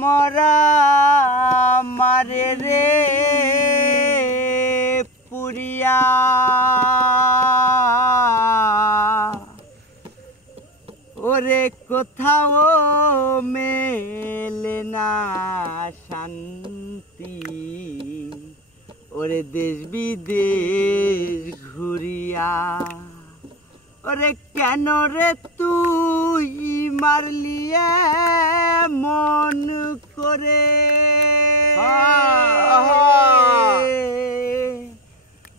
মরা মারে রে পুরিয়া ওরে কোথাও মেলে না শান্তি ওরে দেশ বিদেশ ঘুরিয়া ওরে কেন রে তুই মারলিয়ে মন করে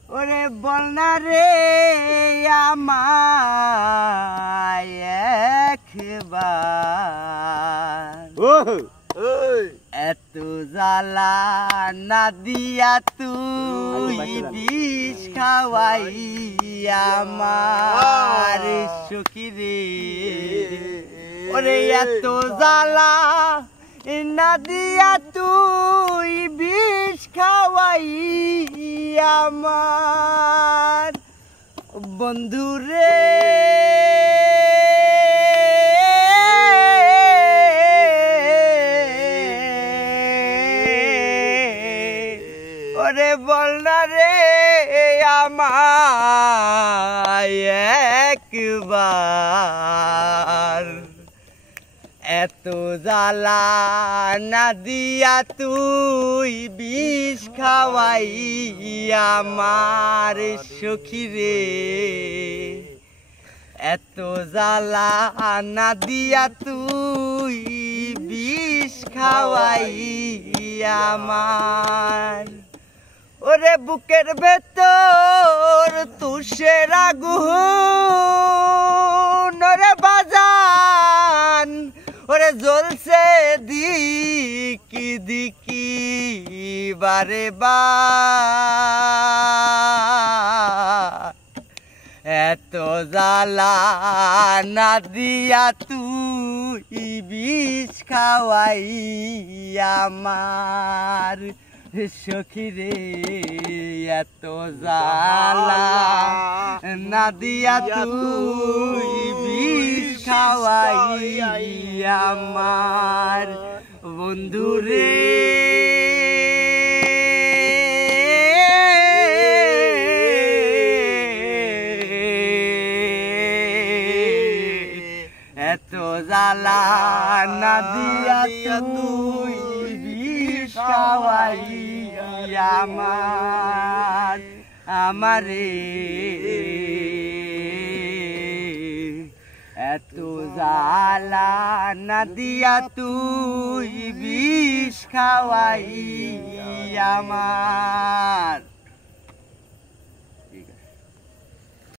ওরে বলনা রে আমায় একবার এত জ্বালা না দিয়া তুই বিষ খাওয়াই আমার সখী রে ওরে এত জ্বালা না দিয়া তুই বিষ খাওয়াই আমার বন্ধু রে ওরে বলনা রে আমায় একবার এত জ্বালা না দিয়া তুই বিষ খাওয়াই আমার সখী রে এত জ্বালা না দিয়া তুই বিষ খাওয়াই আমার ওরে বুকের ভেতর তুষের আগুন ওরে বাজান ওরে জ্বলছে দিকি দিকি বারে বার এত জ্বালা না দিয়া তুই বিষ খাওয়াই আমার সখী রে এত জ্বালা না দিয়া তুই বিষ খাওয়াই আমার বন্ধু রে এত জ্বালা না দিয়া তুই বিষ খাওয়াই আমার আমারে এত জ্বালা না দিয়া তুই বিষ খাওয়াই আমার